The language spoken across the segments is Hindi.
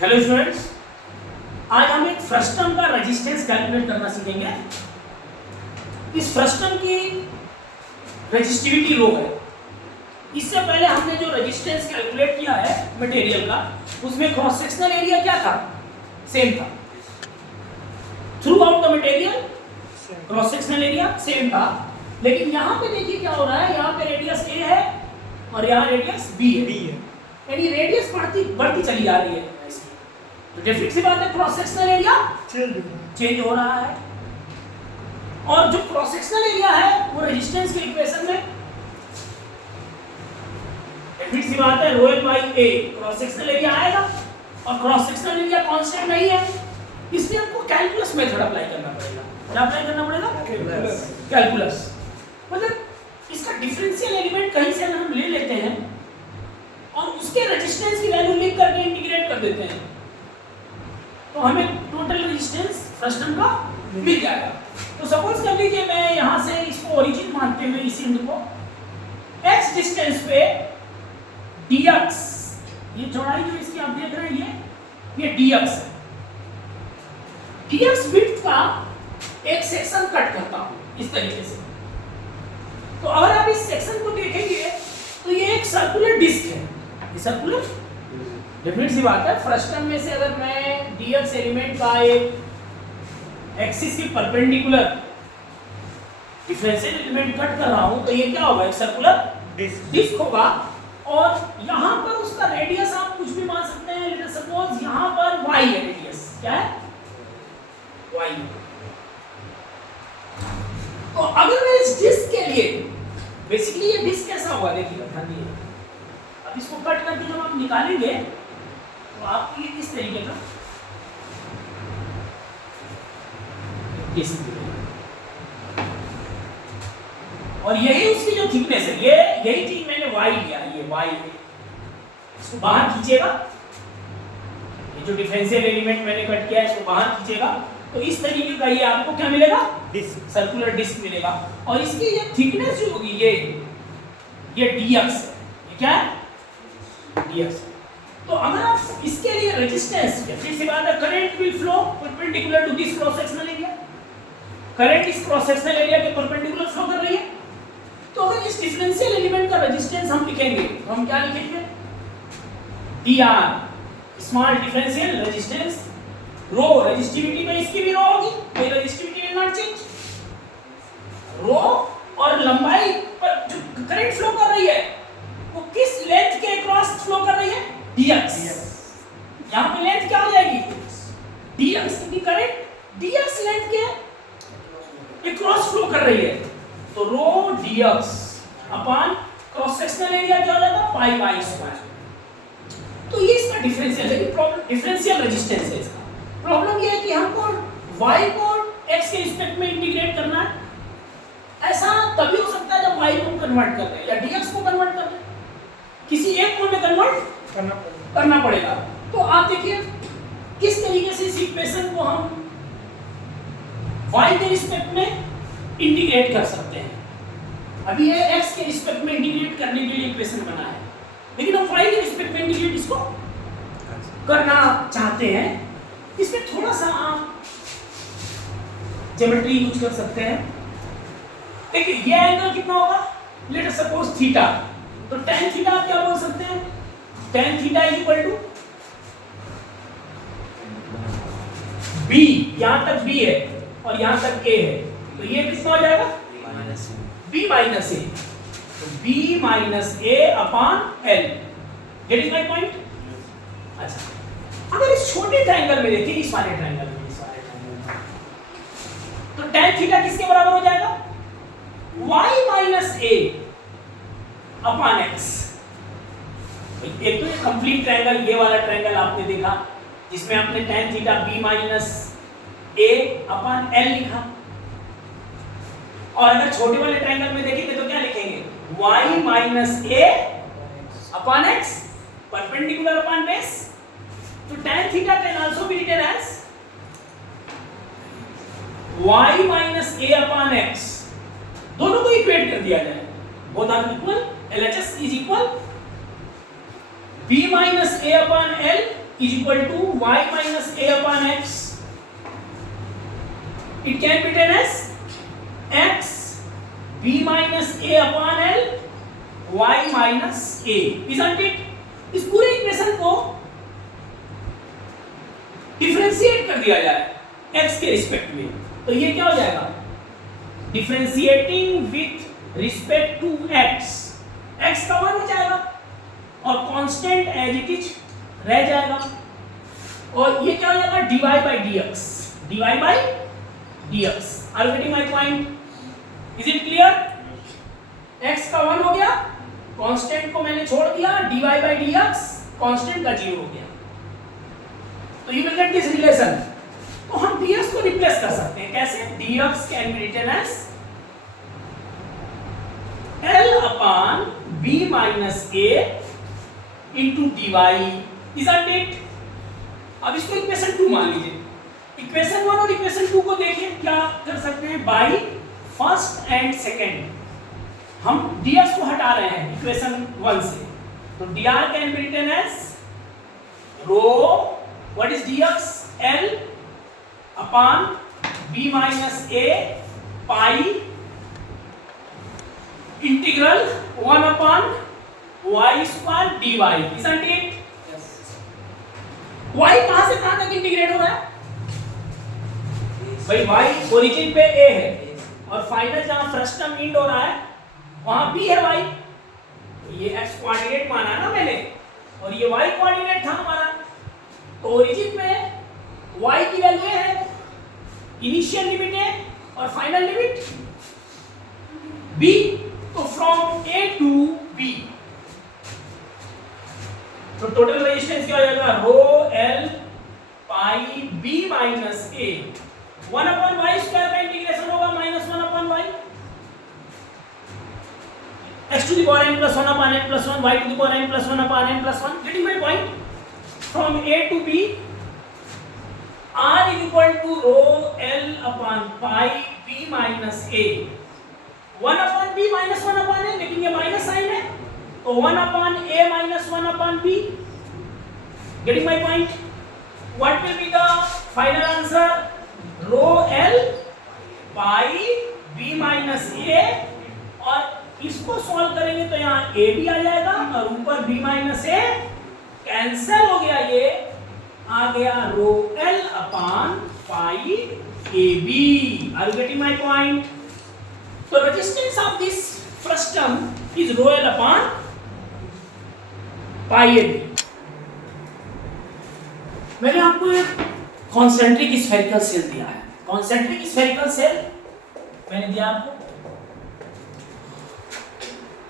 हेलो स्टूडेंट्स, आज हम एक फ्रस्टम का रेजिस्टेंस कैलकुलेट करना सीखेंगे। इस फ्रस्टम की रेजिस्टिविटी रो है। इससे पहले हमने जो रेजिस्टेंस कैलकुलेट किया है मटेरियल का, उसमें क्रॉस सेक्शनल एरिया क्या था? सेम था। Through out the material cross sectional area same था। लेकिन यहाँ पे देखिए क्या हो रहा है, यहाँ पे रेडियस ए है और यहाँ रेडियस बी है। यानी रेडियस बढ़ती चली जा रही है। तो डेफिनेट सी बात है, क्रॉस सेक्शनल एरिया चेंज हो रहा है। और जो क्रॉस सेक्शनल एरिया है वो रेजिस्टेंस के इक्वेशन में डेफिनेट सी बात है, rho L by A cross sectional area आएगा। और क्रॉस सेक्शनल एरिया कांस्टेंट नहीं है, इसलिए आपको कैलकुलस मेथड अप्लाई करना पड़ेगा। क्या अप्लाई करना पड़ेगा? कैलकुलस। मतलब इसका डिफरेंशियल एलिमेंट कहीं से अगर हम ले लेते हैं और उसके रेजिस्टेंस की वैल्यू लिख करके इंटीग्रेट कर देते हैं, तो हमें टोटल रेजिस्टेंस फ्रस्टम का मिल जाएगा। तो सपोज कर लीजिए मैं यहाँ से इसको ओरिजिन मानते हुए इस इंड को x डिस्टेंस पे dx, ये चौड़ाई जो इसकी आप देख रहे हैं ये dx है। dx विड्थ का एक सेक्शन कट करता हूँ इस तरीके से। तो अगर आप इस सेक्शन को देखेंगे तो ये एक सर्कुलर डिस्क है। ये सर्कुलर डेफिनेट सी बात है, फ्रस्टम में से अगर मैं dx एलिमेंट का एक एक्सिस के परपेंडिकुलर डिफरेंशियल एलिमेंट कट कर रहा हूं, तो ये क्या होगा? एक सर्कुलर डिस्क होगा। और यहां पर उसका रेडियस आप कुछ भी मान सकते हैं। लेट अस सपोज यहां पर y है रेडियस। क्या है? y। तो अगर मैं इस डिस्क के लिए, बेसिकली ये डिस्क कैसा होगा देखिए, ध्यान दीजिए। अब इसको कट करके जब आप निकालेंगे तो आपको ये इस तरीके का डिस्क मिलेगा। और यही उसकी जो थिकनेस है, यही चीज मैंने y लिया, ये y है। इसको बाहर खींचेगा, ये जो डिफरेंशियल एलिमेंट मैंने कट किया है इसको बाहर खींचेगा, तो इस तरीके का ये आपको क्या मिलेगा? डिस्क, सर्कुलर डिस्क मिलेगा। और इसकी ये थिकनेस जो होगी ये dx है। ये क्या है? dx। तो अगर आप इसके लिए रेजिस्टेंस, जैसे बात है, current will flow perpendicular to this cross sectional area. Current इस क्रॉस सेक्शनल एरिया के परपेंडिकुलर फ्लो कर रही है। तो अगर इस डिफरेंशियल एलिमेंट का रेजिस्टेंस हम लिखेंगे तो हम क्या लिखेंगे? dr स्मॉल डिफरेंशियल रेजिस्टेंस, रो रेजिस्टिविटी में इसकी भी रो होगी, कोई रेजिस्टिविटी विल नॉट चेंज। रो और लंबाई पर जो करंट फ्लो कर रही है वो किस लेंथ के क्रॉस फ्लो कर रही है? dx। यहां पे लेंथ क्या हो जाएगी? dx, क्योंकि करंट dx लेंथ के क्रॉस फ्लो कर रही है। तो रो dx upon cross sectional area क्या हो जाता है? Pi by square. तो ये इसका डिफरेंशियल है, प्रॉब्लम डिफरेंशियल रेजिस्टेंस है इसका। प्रॉब्लम ये है कि हमको y को x के रिस्पेक्ट में इंटीग्रेट करना है। ऐसा तभी हो सकता है जब y को कन्वर्ट कर रहे हैं या dx को कन्वर्ट कर रहे हैं, किसी एक को में कन्वर्ट करना पड़ेगा। तो आप देखिए किस तरीके से इस इक्वेशन को हम y के रिस्पेक्ट में इंटीग्रेट कर सकते हैं। अभी ये x के रिस्पेक्ट में इंटीग्रेट करने के लिए इक्वेशन बना है, लेकिन हम y के रिस्पेक्ट में इंटीग्रेट इसको करना चाहते हैं। इसमें थोड़ा सा आप ज्योमेट्री यूज कर सकते हैं। देखिए ये एंगल कितना होगा? Let us suppose theta. तो tan थीटा आप क्या बोल सकते हैं? tan theta is equal to b, यहां तक b है और यहां तक a है, तो ये कितना हो जाएगा? b minus a। तो b minus a upon l। Getting my point? अच्छा, अगर इस छोटे ट्रायंगल में देखिए, इस वाले ट्रायंगल में, तो tan थीटा किसके बराबर हो जाएगा? y minus a upon x। एक तो ये कंप्लीट ट्रायंगल, ये वाला ट्रायंगल आपने देखा जिसमें आपने tan theta b minus a upon l लिखा। और अगर छोटे वाले ट्रायंगल में देखेंगे तो क्या लिखेंगे? y minus a upon x perpendicular upon base. तो tan theta can also be written as y minus a upon x। दोनों को इक्वेट कर दिया जाए, both are equal, LHS is equal b minus a upon l is equal to y minus a upon x. It can be written as x b minus a upon l y minus a, isn't it? इस पूरे इक्वेशन को डिफरेंशिएट कर दिया जाए x के रिस्पेक्ट में, तो ये क्या हो जाएगा? Differentiating with respect to x, x का 1 हो जाएगा और कांस्टेंट एज इट इज रह जाएगा, और ये क्या हो जाएगा? dy by dx, dy by dx. Are you getting my point? Is it clear? x का 1 हो गया, कांस्टेंट को मैंने छोड़ दिया, dy by dx कांस्टेंट का 0 हो गया, तो you will get this relation. तो हम dx को रिप्लेस कर सकते हैं कैसे? dx can be written as l upon b minus a into dy, isn't it? अब इसको इक्वेशन 2 मान लीजिए. इक्वेशन 1 और इक्वेशन 2 को देखें, क्या कर सकते हैं? बाय फर्स्ट एंड सेकंड हम dx को हटा रहे हैं इक्वेशन 1 से, तो dr can be written as rho, what is dx? l upon b minus a pi integral 1 upon y square dy, isn't it? Yes. y कहां से कहां तक इंटीग्रेट हो रहा है भाई? y ओरिजिन पे a है और फाइनल जहां फर्स्ट टर्म इंड हो रहा है वहां b है y, ये x कोऑर्डिनेट माना ना मैंने और ये y कोऑर्डिनेट था हमारा, तो ओरिजिन में y की वैल्यू है, इनिशियल लिमिट है और फाइनल लिमिट b, तो फ्रॉम a टू b, तो टोटल रेजिस्टेंस क्या हो जाएगा? रो l pi b minus a, 1 upon y square का इंटीग्रेशन होगा minus 1 upon y, x to the power n plus 1 upon n plus 1, y to the power n plus 1 upon n plus 1. Getting my point? From a to b, r is equal to rho l upon pi b minus a, 1 upon b minus 1 upon a, लेकिन ये माइनस साइन है, तो 1 upon a minus 1 upon b. Getting my point? What will be the final answer? Rho l pi b minus a, और इसको सॉल्व करेंगे तो यहाँ a भी आ जाएगा और ऊपर b माइनस a कैंसिल हो गया, ये आ गया रो l upon pi ab. Are you getting my point? So resistance of this first term is rho l upon pi ab. मैंने आपको एक कॉन्सेंट्रिक स्फेरिकल सेल दिया है. कॉन्सेंट्रिक स्फेरिकल सेल मैंने दिया आपको,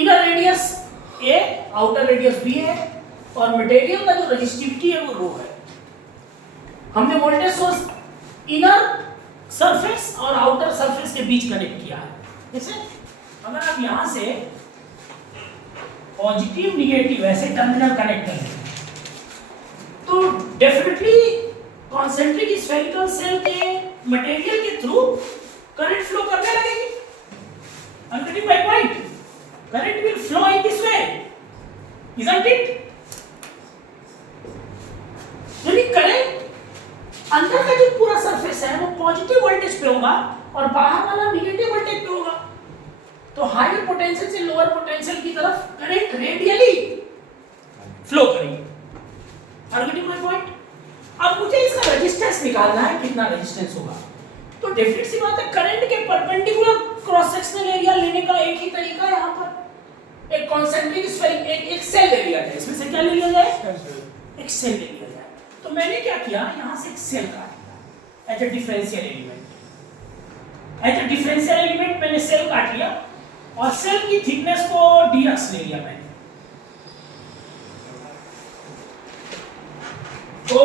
inner radius a, outer radius b है और मटेरियल का जो रेजिस्टिविटी है वो रो है. हमने वोल्टेज सोर्स इनर सरफेस और आउटर सरफेस के बीच कनेक्ट किया है. जैसे अगर आप यहां से पॉजिटिव निगेटिव ऐसे टर्मिनल कनेक्ट करें तो डेफिनेटली कॉन्सेंट्रिक स्फेरिकल सेल के मटेरियल के थ्रू करंट फ्लो करने लगेगी. I'm getting my point? Current will flow in this way, isn't it? यानी करंट अंदर का जो पूरा सरफेस है वो पॉजिटिव वोल्टेज पे होगा और बाहर वाला निगेटिव वोल्टेज पे होगा, तो हायर पोटेंशियल से लोअर पोटेंशियल की तरफ करंट रेडियली फ्लो करेगी. Are getting my point? अब मुझे इसका रेजिस्टेंस निकालना है, कितना रेजिस्टेंस होगा, तो डेफिनेट सी बात है करंट के परपेंडिकुलर क्रॉस सेक्शनल एरिया लेने का एक ही तरीका है. यहाँ पर एक कॉन्सेंट्रिक स्फेरिकल एक सेल ले लिया जाए, इसमें से क्या ले लिया जाए? एक सेल ले लिया जाए. तो मैंने क्या किया, यहाँ से एक सेल काट लिया as a differential element. As a differential element मैंने सेल काट लिया और सेल की थिकनेस को dx ले लिया मैंने. तो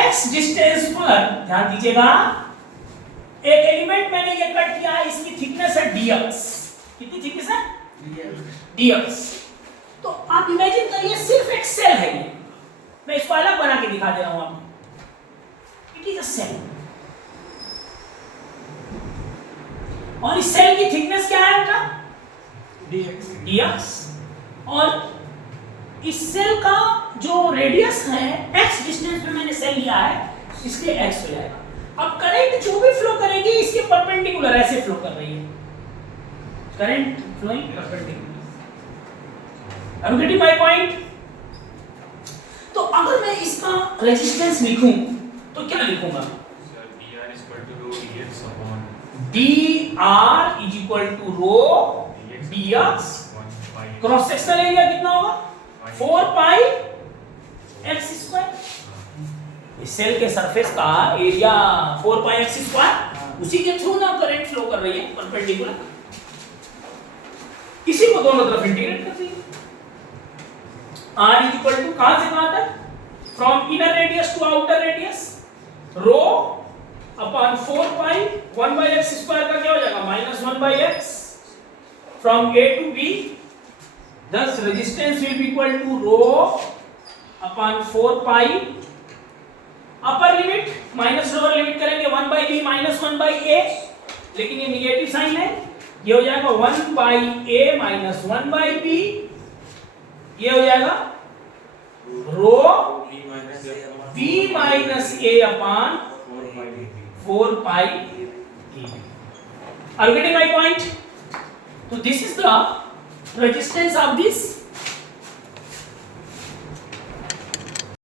x डिस्टेंस पर ध्यान दीजिएगा, एक एलिमेंट मैंने ये कट किया है, इसकी थिकनेस है dx. कितनी थिकनेस है? dx. तो आप इमेजिन करिए सिर्फ एक सेल है ये, मैं इसको अलग बना के दिखा दे रहा हूं आपको. इट इज अ सेल और इस सेल की थिकनेस क्या है आपका? dx. और इस सेल का जो रेडियस है x डिस्टेंस पे मैंने सेल लिया है, इसके x हो जाएगा। अब करंट जो भी फ्लो करेगी इसके परपेंडिकुलर ऐसे फ्लो कर रही है, current flowing perpendicular. Are you getting my point? तो अगर मैं इसका रेजिस्टेंस लिखूं तो क्या लिखूंगा? dr is equal to rho dx upon dr is equal to rho dx, 1 pi cross sectional area कितना होगा? 4 पाई x स्क्वायर। इस सेल के सरफेस का एरिया 4 पाई x स्क्वायर, उसी के थ्रू ना करंट फ्लो कर रही है परपेंडिकुलर, इसी को दोनों तरफ इंटीग्रेट कर दीजिए। r is equal to कहां से कहां तक? From inner radius to outer radius, rho upon 4 pi 1 by x square का क्या हो जाएगा? Minus 1 by x from a to b, thus resistance will be equal to rho upon 4 pi, upper limit minus lower limit करेंगे 1 by b minus 1 by a, लेकिन ये निगेटिव साइन है, ये हो जाएगा 1 by a minus 1 by b, ये हो जाएगा रो b minus a upon 4 pi a। Are you getting my point? So this is the resistance of this